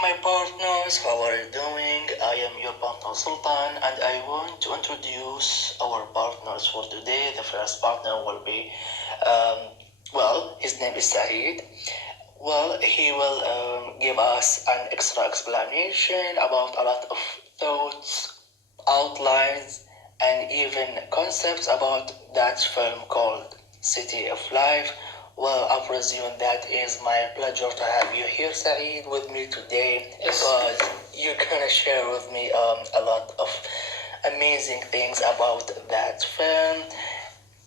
my partners, how are you doing? I am your partner Sultan, and I want to introduce our partners for today. The first partner will be, his name is Saeed. Well, he will give us an extra explanation about a lot of thoughts, outlines, and even concepts about that film called City of Life. Well, I presume that is my pleasure to have you here, Saeed, with me today because you're gonna share with me a lot of amazing things about that film.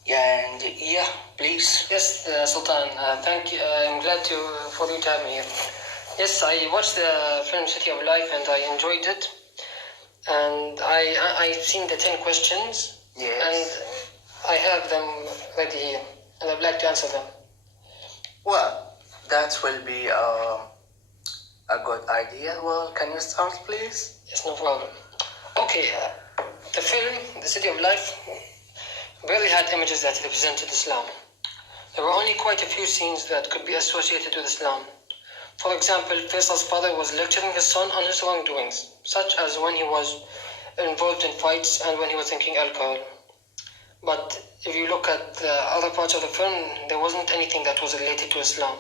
And yeah, please. Yes, Sultan. Thank you. I'm glad for you to have me here. Yes, I watched the film City of Life and I enjoyed it. And I've seen the 10 questions. Yes. And I have them ready here, and I'd like to answer them. Well, that will be a good idea. Well, can you start, please? Yes, no problem. Okay, the film, The City of Life, barely had images that represented Islam. There were only quite a few scenes that could be associated with Islam. For example, Faisal's father was lecturing his son on his wrongdoings, such as when he was involved in fights and when he was drinking alcohol. But if you look at the other parts of the film, there wasn't anything that was related to Islam.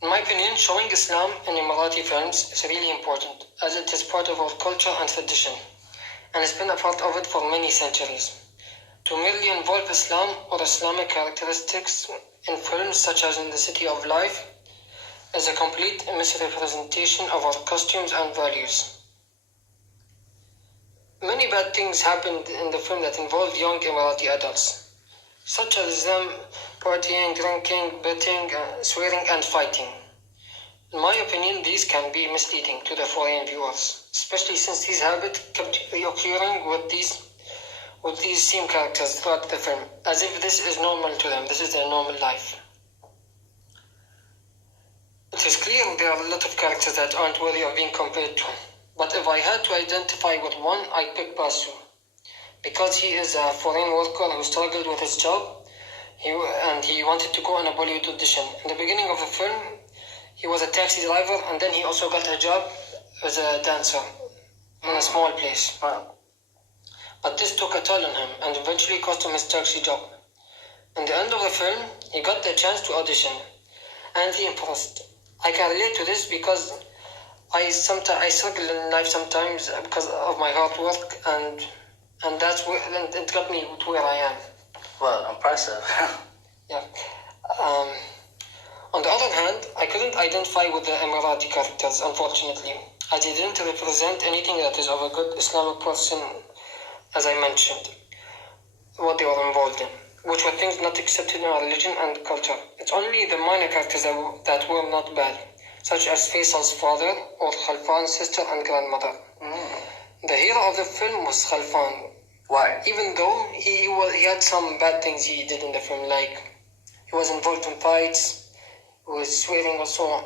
In my opinion, showing Islam in Emirati films is really important, as it is part of our culture and tradition, and has been a part of it for many centuries. To merely involve Islam or Islamic characteristics in films such as in The City of Life is a complete misrepresentation of our costumes and values. Many bad things happened in the film that involved young Emirati adults, such as them partying, drinking, betting, swearing and fighting. In my opinion, these can be misleading to the foreign viewers, especially since these habits kept reoccurring with these same characters throughout the film, as if this is normal to them, this is their normal life. It is clear there are a lot of characters that aren't worthy of being compared to, but if I had to identify with one, I'd pick Basu. Because he is a foreign worker who struggled with his job, and he wanted to go on a Bollywood audition. In the beginning of the film, he was a taxi driver, and then he also got a job as a dancer in a small place. Wow. But this took a toll on him and eventually cost him his taxi job. In the end of the film, he got the chance to audition, and he impressed. I can relate to this because I struggle in life sometimes because of my hard work, and it got me to where I am. Well, impressive. Yeah. On the other hand, I couldn't identify with the Emirati characters, unfortunately, as they didn't represent anything that is of a good Islamic person, as I mentioned, what they were involved in, which were things not accepted in our religion and culture. It's only the minor characters that were not bad, such as Faisal's father or Khalfan's sister and grandmother. The hero of the film was Khalfan. Why? Even though he had some bad things he did in the film, like he was involved in fights, he was swearing or so on.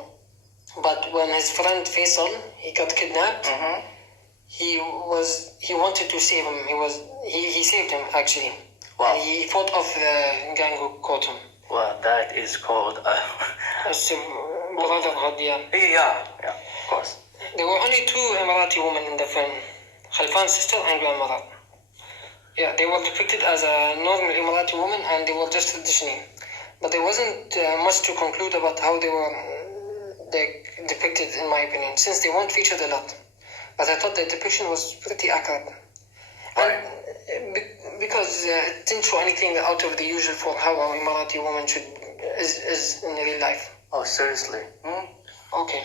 But when his friend Faisal, he got kidnapped, he wanted to save him. He saved him actually. Wow. And he fought off the gang who caught him. Well, that is called It's a brotherhood, yeah. Yeah, of course. There were only two Emirati women in the film, Khalfan's sister and grandmother. Yeah, they were depicted as a normal Emirati woman and they were just traditional. But there wasn't much to conclude about how they were depicted, in my opinion, since they weren't featured a lot. But I thought the depiction was pretty accurate. Why? Because it didn't show anything out of the usual for how a Emirati woman is in real life. Oh, seriously? Okay.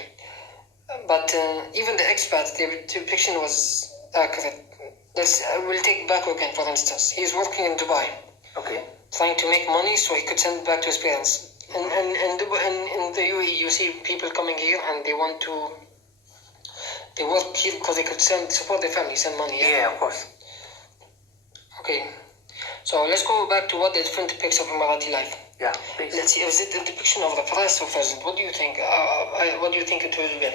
But even the expats, the depiction was accurate. We'll take Baku again, for instance. He's working in Dubai. Okay. Trying to make money so he could send it back to his parents. And in the UAE, you see people coming here and they work here because they could support their family, send money. Yeah, of course. Okay. So let's go back to what the film depicts of Emirati life. Yeah, please. Let's see, is it a depiction of the past or present? What do you think? What do you think it will be?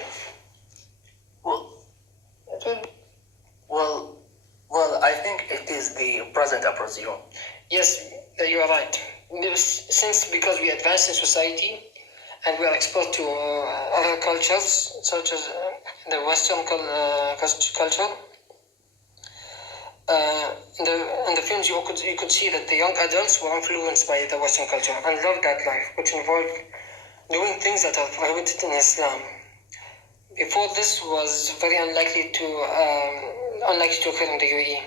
Well, I think it is the present, I presume. Yes, you are right. Because we advance in society and we are exposed to other cultures, such as the Western culture. In the films, you could see that the young adults were influenced by the Western culture and loved that life, which involved doing things that are prohibited in Islam. Before this was very unlikely to occur in the UAE.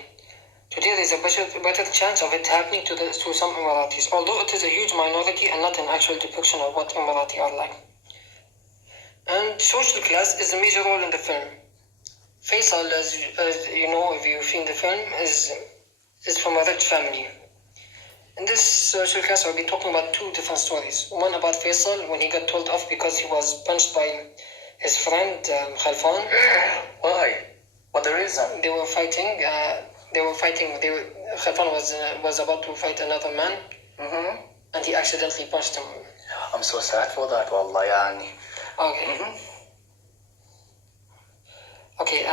Today there is a better chance of it happening to some Emiratis, although it is a huge minority and not an actual depiction of what Emirati are like. And social class is a major role in the film. Faisal, as you know if you've seen the film, is from a rich family. In this social class, I'll be talking about two different stories. One about Faisal when he got told off because he was punched by his friend Khalfan. Why? What the reason? They were fighting. Khalfan was about to fight another man, and he accidentally punched him. I'm so sad for that, wallah, yani. Okay. Okay,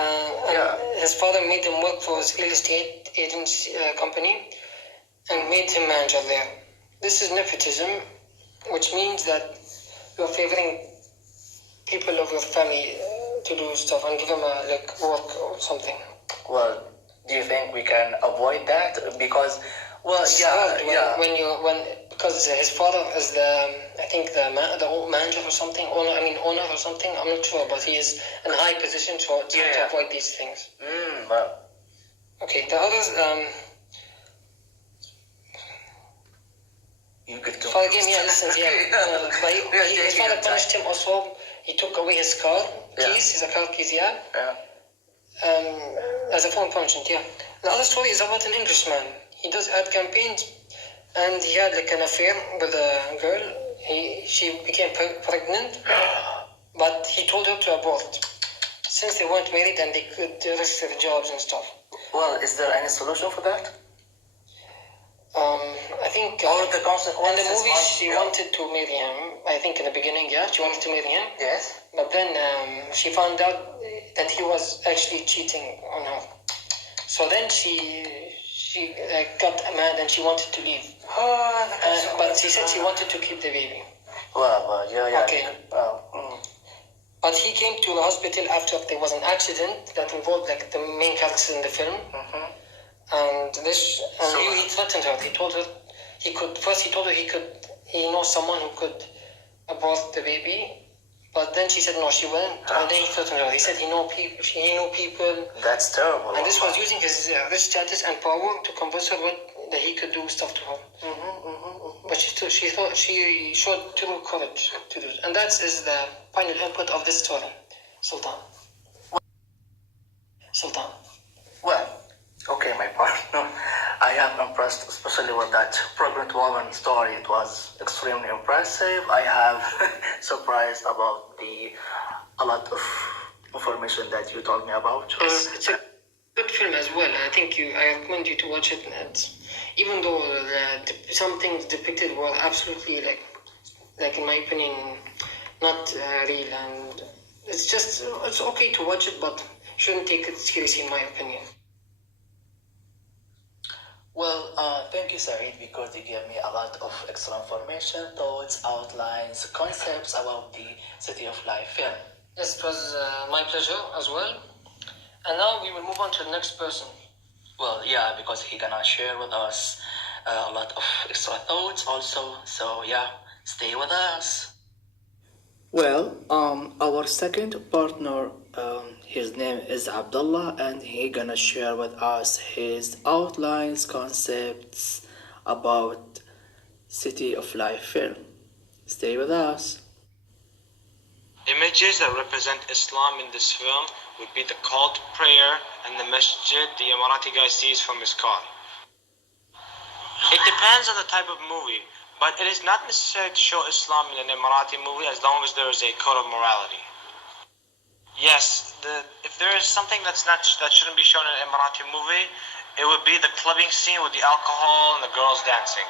his father made him work for his real estate agency company and made him manager there. This is nepotism, which means that you are favoring people of your family to do stuff and give them work or something. Well, do you think we can avoid that? Because, because his father is the old manager or something, owner or something. I'm not sure, but he is in a high position to avoid these things. Well. Okay, the others. You could go. Forgive me, listen, but his father punished him also. He took away his car keys, his car keys, as a form of punishment, The other story is about an Englishman. He does ad campaigns, and he had an affair with a girl. She became pregnant, but he told her to abort, since they weren't married and they could risk their jobs and stuff. Well, is there any solution for that? I think in the movie she wanted to marry him. I think in the beginning, she wanted to marry him. Yes. But then she found out that he was actually cheating on her. So then she got mad and she wanted to leave. But she said she wanted to keep the baby. Well, yeah. Okay. But he came to the hospital after there was an accident that involved the main characters in the film. And he threatened her. He told her he knows someone who could abort the baby. But then she said no, she wouldn't. And then he threatened her. He said he knew people. That's terrible. And this was using his rich status and power to convince her that he could do stuff to her. But she showed true courage to do it. And that is the final input of this story, Sultan. Well, okay, my partner. I am impressed, especially with that pregnant woman story. It was extremely impressive. I have surprised about a lot of information that you told me about. It's a good film as well. I recommend you to watch it. Even though some things depicted were absolutely in my opinion, not real, and it's okay to watch it, but shouldn't take it seriously in my opinion. Well, thank you, Saeed, because you gave me a lot of extra information, thoughts, outlines, concepts about the City of Life film. Yes, it was my pleasure as well. And now we will move on to the next person. Well, yeah, because he gonna share with us a lot of extra thoughts also. So yeah, stay with us. Well, our second partner, his name is Abdullah, and he gonna share with us his outlines, concepts about City of Life film. Stay with us. Images that represent Islam in this film would be the call to prayer and the masjid the Emirati guy sees from his car. It depends on the type of movie, but it is not necessary to show Islam in an Emirati movie as long as there is a code of morality. Yes, if there is something that shouldn't be shown in an Emirati movie, it would be the clubbing scene with the alcohol and the girls dancing.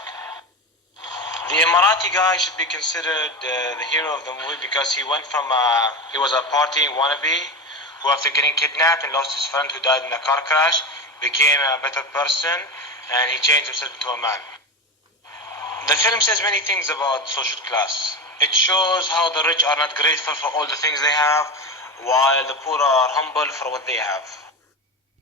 The Emirati guy should be considered the hero of the movie because he was a partying wannabe who, after getting kidnapped and lost his friend who died in a car crash, became a better person and he changed himself into a man. The film says many things about social class. It shows how the rich are not grateful for all the things they have, while the poor are humble for what they have.